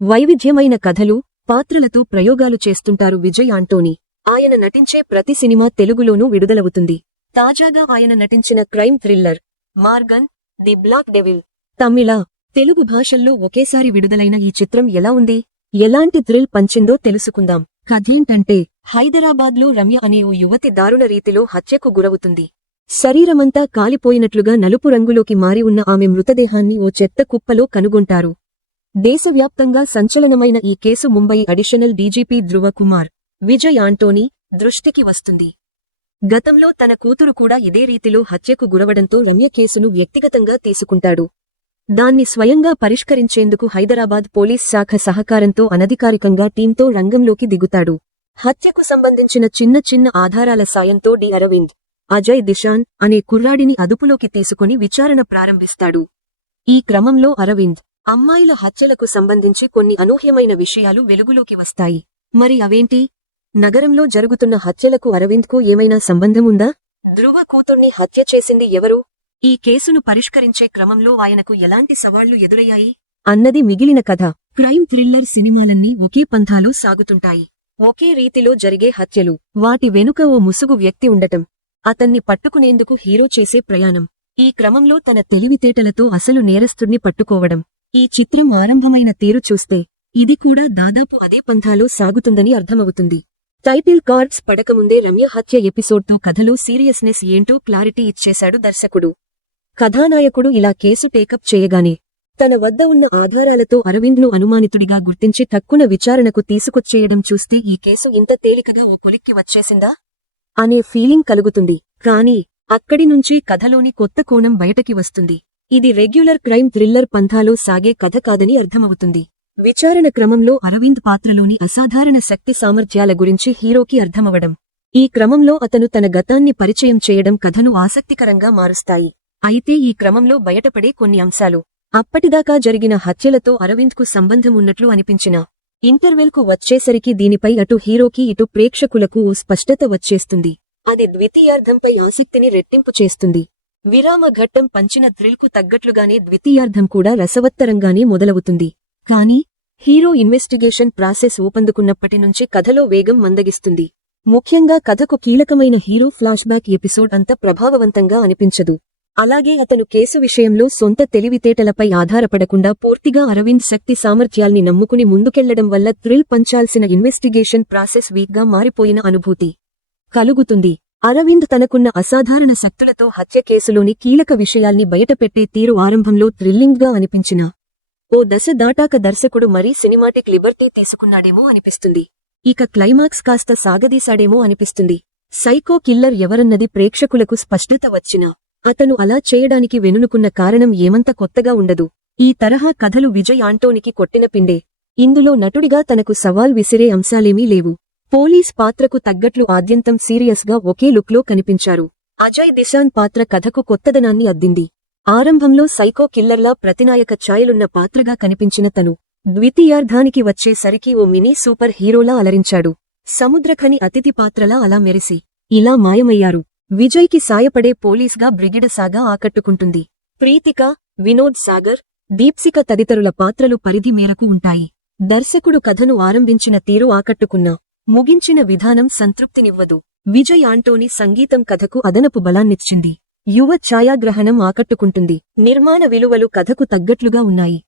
వైవిధ్యమైన కథలు, పాత్రలతో ప్రయోగాలు చేస్తుంటారు విజయ్ ఆంటోనీ. ఆయన నటించే ప్రతి సినిమా తెలుగులోనూ విడుదలవుతుంది. తాజాగా ఆయన నటించిన crime thriller Maargan, the black devil Tamil, Telugu భాషల్లో ఒకేసారి విడుదలైన ఈ చిత్రం ఎలా ఉంది, ఎలాంటి థ్రిల్ పంచిందో తెలుసుకుందాం. కథేంటంటే, హైదరాబాద్లో రమ్య అనే ఓ యువతి దారుణ రీతిలో హత్యకు గురవుతుంది. శరీరమంతా కాలిపోయినట్లుగా నలుపు రంగులోకి మారి ఉన్న ఆమె మృతదేహాన్ని ఓ చెత్త కుప్పలో కనుగొంటారు. దేశవ్యాప్తంగా సంచలనమైన ఈ కేసు ముంబై అడిషనల్ డీజీపీ ధ్రువ కుమార్, విజయ్ ఆంటోనీ దృష్టికి వస్తుంది. గతంలో తన కూతురు కూడా ఇదే రీతిలో హత్యకు గురవడంతో రమ్య కేసును వ్యక్తిగతంగా తీసుకుంటాడు. దాన్ని స్వయంగా పరిష్కరించేందుకు హైదరాబాద్ పోలీస్ శాఖ సహకారంతో అనధికారికంగా టీంతో రంగంలోకి దిగుతాడు. హత్యకు సంబంధించిన చిన్న చిన్న ఆధారాల సాయంతో డి అరవింద్, అజయ్ దిశాన్ అనే కుర్రాడిని అదుపులోకి తీసుకుని విచారణ ప్రారంభిస్తాడు. ఈ క్రమంలో అరవింద్, అమ్మాయిల హత్యలకు సంబంధించి కొన్ని అనూహ్యమైన విషయాలు వెలుగులోకి వస్తాయి. మరి అవేంటి? నగరంలో జరుగుతున్న హత్యలకు అరవింద్కు ఏమైనా సంబంధముందా? ధ్రువ కూతుర్ని హత్య చేసింది ఎవరు? ఈ కేసును పరిష్కరించే క్రమంలో ఆయనకు ఎలాంటి సవాళ్లు ఎదురయ్యాయి అన్నది మిగిలిన కథ. క్రైమ్ థ్రిల్లర్ సినిమాలన్నీ ఒకే పంథాలో సాగుతుంటాయి. ఒకే రీతిలో జరిగే హత్యలు, వాటి వెనుక ఓ ముసుగు వ్యక్తి ఉండటం, అతన్ని పట్టుకునేందుకు హీరో చేసే ప్రయాణం, ఈ క్రమంలో తన తెలివితేటలతో అసలు నేరస్తుణ్ణి పట్టుకోవడం. ఈ చిత్రం ఆరంభమైన తీరు చూస్తే ఇది కూడా దాదాపు అదే పంథాలో సాగుతుందని అర్థమవుతుంది. టైటిల్ కార్డ్స్ పడకముందే రమ్య హత్య ఎపిసోడ్తో కథలో సీరియస్నెస్ ఏంటో క్లారిటీ ఇచ్చేశాడు దర్శకుడు. కథానాయకుడు ఇలా కేసు టేకప్ చేయగానే తన వద్ద ఉన్న ఆధారాలతో అరవింద్ను అనుమానితుడిగా గుర్తించి తక్కువ విచారణకు తీసుకొచ్చేయడం చూస్తే ఈ కేసు ఇంత తేలికగా ఓ కొలిక్కి వచ్చేసిందా అనే ఫీలింగ్ కలుగుతుంది. కానీ అక్కడి నుంచి కథలోని కొత్త కోణం బయటకి వస్తుంది. ఇది రెగ్యులర్ క్రైమ్ థ్రిల్లర్ పంథాలో సాగే కథ కాదని అర్థమవుతుంది. విచారణ క్రమంలో అరవింద్ పాత్రలోని అసాధారణ శక్తి సామర్థ్యాల గురించి హీరోకి అర్థమవడం, ఈ క్రమంలో అతను తన గతాన్ని పరిచయం చేయడం కథను ఆసక్తికరంగా మారుస్తాయి. అయితే ఈ క్రమంలో బయటపడే కొన్ని అంశాలు, అప్పటిదాకా జరిగిన హత్యలతో అరవింద్కు సంబంధం ఉన్నట్లు అనిపించిన ఇంటర్వెల్కు వచ్చేసరికి దీనిపై అటు హీరోకి ఇటు ప్రేక్షకులకు ఓ స్పష్టత వచ్చేస్తుంది. అది ద్వితీయార్ధంపై ఆసక్తిని రెట్టింపు చేస్తుంది. విరామ ఘట్టం పంచిన థ్రిల్కు తగ్గట్లుగానే ద్వితీయార్ధం కూడా రసవత్తరంగానే మొదలవుతుంది. కానీ హీరో ఇన్వెస్టిగేషన్ ప్రాసెస్ ఊపందుకున్నప్పటి నుంచి కథలో వేగం మందగిస్తుంది. ముఖ్యంగా కథకు కీలకమైన హీరో ఫ్లాష్బ్యాక్ ఎపిసోడ్ అంత ప్రభావవంతంగా అనిపించదు. అలాగే అతను కేసు విషయంలో సొంత తెలివితేటలపై ఆధారపడకుండా పూర్తిగా అరవింద్ శక్తి సామర్థ్యాల్ని నమ్ముకుని ముందుకెళ్లడం వల్ల థ్రిల్ పంచాల్సిన ఇన్వెస్టిగేషన్ ప్రాసెస్ వీక్గా మారిపోయిన అనుభూతి కలుగుతుంది. అరవింద్ తనకున్న అసాధారణ శక్తులతో హత్య కేసులోని కీలక విషయాల్ని బయటపెట్టే తీరు ఆరంభంలో థ్రిల్లింగ్గా అనిపించినా ఓ దశ దాటాక దర్శకుడు మరీ సినిమాటిక్ లిబర్టీ తీసుకున్నాడేమో అనిపిస్తుంది. ఇక క్లైమాక్స్ కాస్త సాగదీశాడేమో అనిపిస్తుంది. సైకో కిల్లర్ ఎవరన్నది ప్రేక్షకులకు స్పష్టత వచ్చినా అతను అలా చేయడానికి వెనునుకున్న కారణం ఏమంత కొత్తగా ఉండదు. ఈ తరహా కథలు విజయ్ ఆంటోనికి కొట్టిన పిండే. ఇందులో నటుడిగా తనకు సవాల్ విసిరే అంశాలేమీ లేవు. పోలీస్ పాత్రకు తగ్గట్లు ఆద్యంతం సీరియస్గా ఒకే లుక్లో కనిపించారు. అజయ్ దిశాన్ పాత్ర కథకు కొత్తదనాన్ని అద్దింది. ఆరంభంలో సైకో కిల్లర్లా ప్రతినాయక ఛాయలున్న పాత్రగా కనిపించిన తను ద్వితీయార్ధానికి వచ్చేసరికి ఓ మినీ సూపర్ హీరోలా అలరించాడు. సముద్రఖని అతిథి పాత్రలా అలా మెరిసి ఇలా మాయమయ్యారు. విజయ్కి సాయపడే పోలీస్గా బ్రిగిడ సాగా ఆకట్టుకుంటుంది. ప్రీతిక, వినోద్ సాగర్, దీప్సిక తదితరుల పాత్రలు పరిధి మేరకు ఉంటాయి. దర్శకుడు కథను ఆరంభించిన తీరు ఆకట్టుకున్నా ముగించిన విధానం సంతృప్తినివ్వదు. విజయ్ ఆంటోనీ సంగీతం కథకు అదనపు బలాన్నిచ్చింది. యువ ఛాయాగ్రహణం ఆకట్టుకుంటుంది. నిర్మాణ విలువలు కథకు తగ్గట్లుగా ఉన్నాయి.